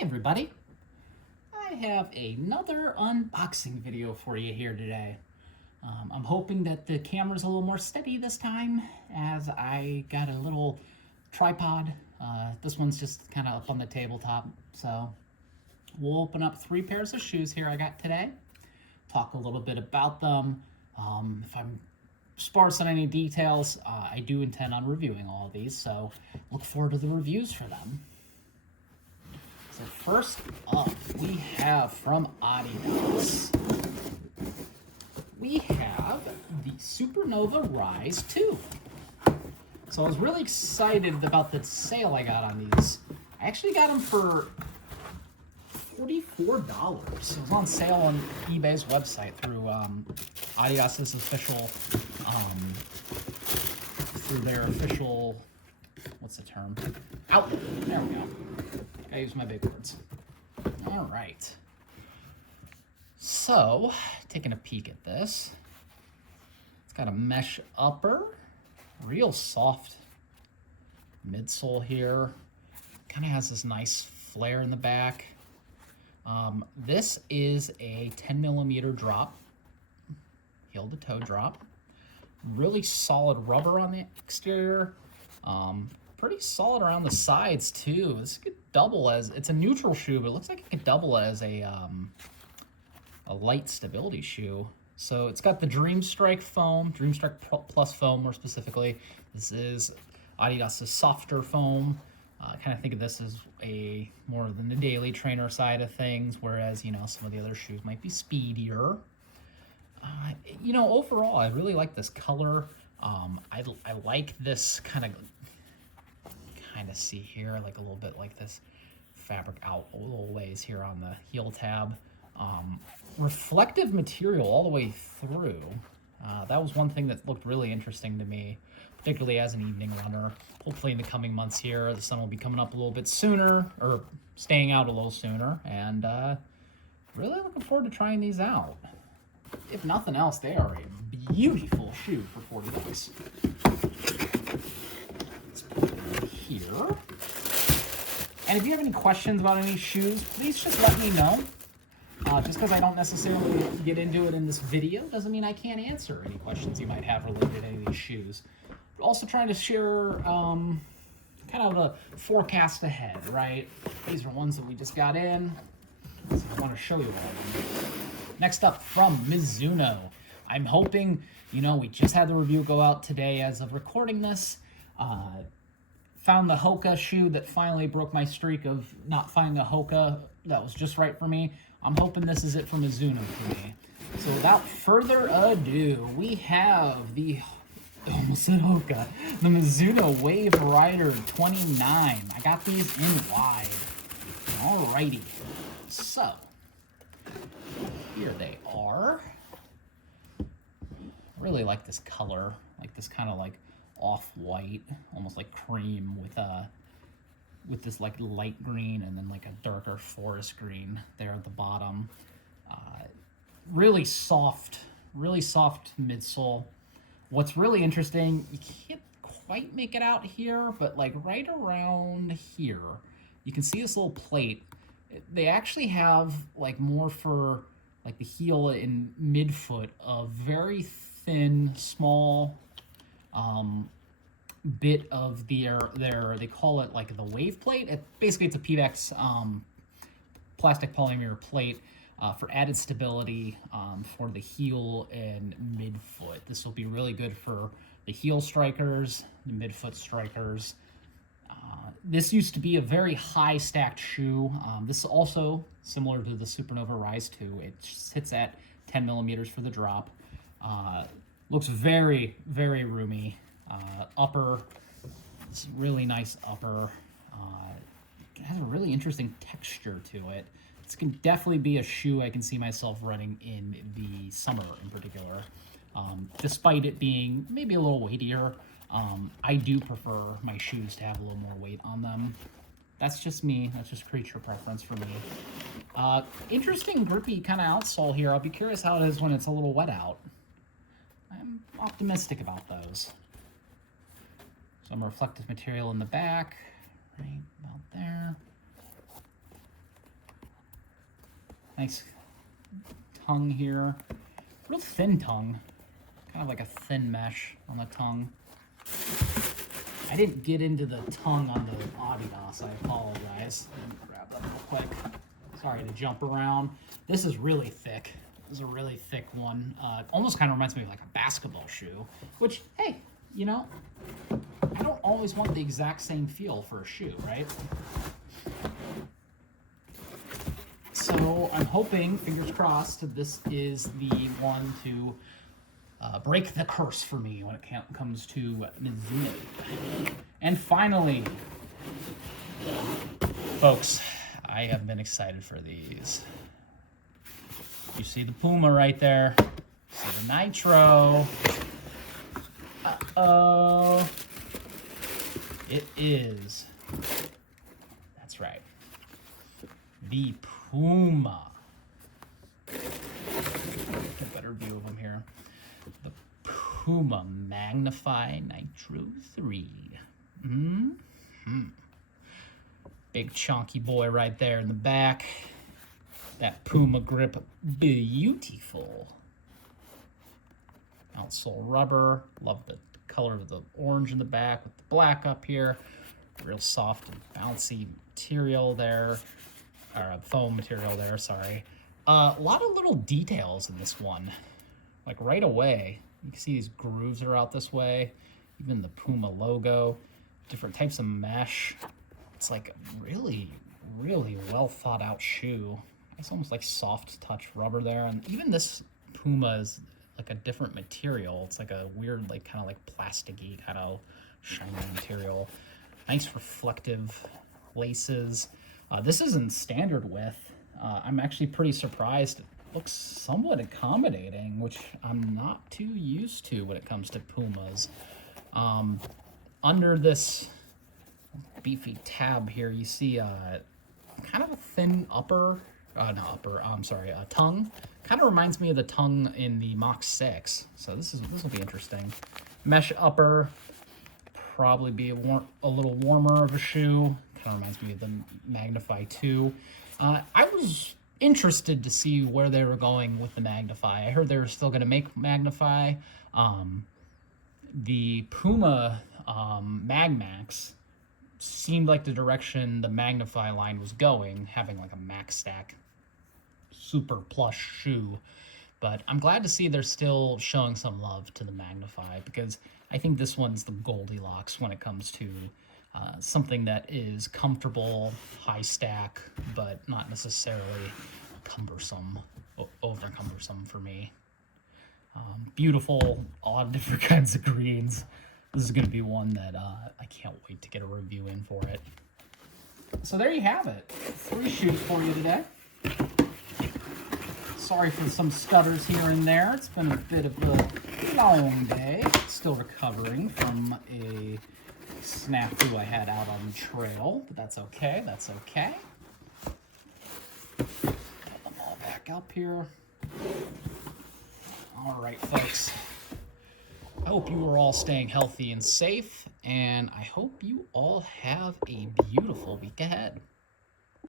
Hey everybody, I have another unboxing video for you here today. I'm hoping that the camera's a little more steady this time as I got a little tripod. This one's just kind of up on the tabletop, so we'll open up 3 pairs of shoes here I got today, talk a little bit about them. If I'm sparse on any details, I do intend on reviewing all of these, so look forward to the reviews for them. So first up, we have from Adidas. We have the Supernova Rise 2. So I was really excited about the sale I got on these. I actually got them for $44. It was on sale on eBay's website through Adidas's official, through their official, what's the term? Outlet. There we go. I use my big words. All right. So, taking a peek at this. It's got a mesh upper, real soft midsole here. Kind of has this nice flare in the back. This is a 10mm drop, heel to toe drop. Really solid rubber on the exterior. Pretty solid around the sides too. This could double as, it's a neutral shoe, but it looks like it could double as a light stability shoe. So it's got the Dream Strike foam, Dream Strike Plus foam more specifically. This is Adidas's softer foam. I kind of think of this as a more than the daily trainer side of things, whereas, you know, some of the other shoes might be speedier. You know, overall, I really like this color. I like this kind of see here, like a little bit like this fabric out a little ways here on the heel tab. Reflective material all the way through. That was one thing that looked really interesting to me, particularly as an evening runner. Hopefully in the coming months here, the sun will be coming up a little bit sooner, or staying out a little sooner, and really looking forward to trying these out. If nothing else, they are a beautiful shoe for $40. Let's put it in here. And if you have any questions about any shoes, please just let me know. Just because I don't necessarily get into it in this video doesn't mean I can't answer any questions you might have related to any of these shoes. But also trying to share kind of a forecast ahead, right? These are ones that we just got in. So I want to show you all of them. Next up, from Mizuno. I'm hoping, you know, we just had the review go out today as of recording this. Found the Hoka shoe that finally broke my streak of not finding a Hoka that was just right for me. I'm hoping this is it for Mizuno for me. So without further ado, we have the, almost said Hoka, the Mizuno Wave Rider 29. I got these in wide. Alrighty. So, here they are. I really like this color, like this kind of like off-white, almost like cream with this like light green and then like a darker forest green there at the bottom. Really soft midsole. What's really interesting, you can't quite make it out here, but like right around here, you can see this little plate. They actually have like more for like the heel and midfoot, a very thin, small bit of their they call it like the wave plate. Basically it's a PVX plastic polymer plate for added stability for the heel and midfoot. This will be really good for the heel strikers, the midfoot strikers. This used to be a very high stacked shoe. This is also similar to the Supernova Rise 2. It sits at 10mm for the drop. Looks very, very roomy. Upper, it's really nice upper. It has a really interesting texture to it. This can definitely be a shoe I can see myself running in the summer in particular. Despite it being maybe a little weightier, I do prefer my shoes to have a little more weight on them. That's just me. That's just creature preference for me. Interesting grippy kind of outsole here. I'll be curious how it is when it's a little wet out. I'm optimistic about those. Some reflective material in the back, right about there. Nice tongue here. Real thin tongue. Kind of like a thin mesh on the tongue. I didn't get into the tongue on the Adidas. I apologize. Let me grab that real quick. Sorry to jump around. This is really thick. This is a really thick one. Almost kind of reminds me of like a basketball shoe, which, hey, you know, I don't always want the exact same feel for a shoe, right? So I'm hoping, fingers crossed, this is the one to break the curse for me when it comes to Mizuno. And finally, folks, I have been excited for these. You see the PUMA right there. You see the Nitro. Uh-oh. It is. That's right. The PUMA. Get a better view of them here. The PUMA Magnify Nitro 3. Big chunky boy right there in the back. That PUMA grip, beautiful. Outsole rubber. Love the color of the orange in the back with the black up here. Real soft and bouncy material there. Or foam material there, sorry. A lot of little details in this one. Like right away, you can see these grooves are out this way. Even the PUMA logo. Different types of mesh. It's like a really, really well thought out shoe. It's almost like soft touch rubber there. And even this PUMA is like a different material. It's like a weird, like kind of like plasticky kind of shiny material. Nice reflective laces. This isn't standard width. I'm actually pretty surprised. It looks somewhat accommodating, which I'm not too used to when it comes to PUMAs. Under this beefy tab here, you see kind of a thin tongue. Kind of reminds me of the tongue in the Mach 6. So this will be interesting. Mesh upper, probably be a little warmer of a shoe. Kind of reminds me of the Magnify 2. I was interested to see where they were going with the Magnify. I heard they were still going to make Magnify. The PUMA Magmax seemed like the direction the Magnify line was going, having like a Max Stack super plush shoe. But I'm glad to see they're still showing some love to the Magnify, because I think this one's the Goldilocks when it comes to something that is comfortable, high stack, but not necessarily cumbersome, over cumbersome for me. Beautiful, a lot of different kinds of greens. This is going to be one that I can't wait to get a review in for it. So there you have it. 3 shoes for you today. Sorry for some stutters here and there. It's been a bit of a long day. Still recovering from a snafu I had out on the trail, but that's okay. That's okay. Put them all back up here. All right, folks. I hope you are all staying healthy and safe, and I hope you all have a beautiful week ahead.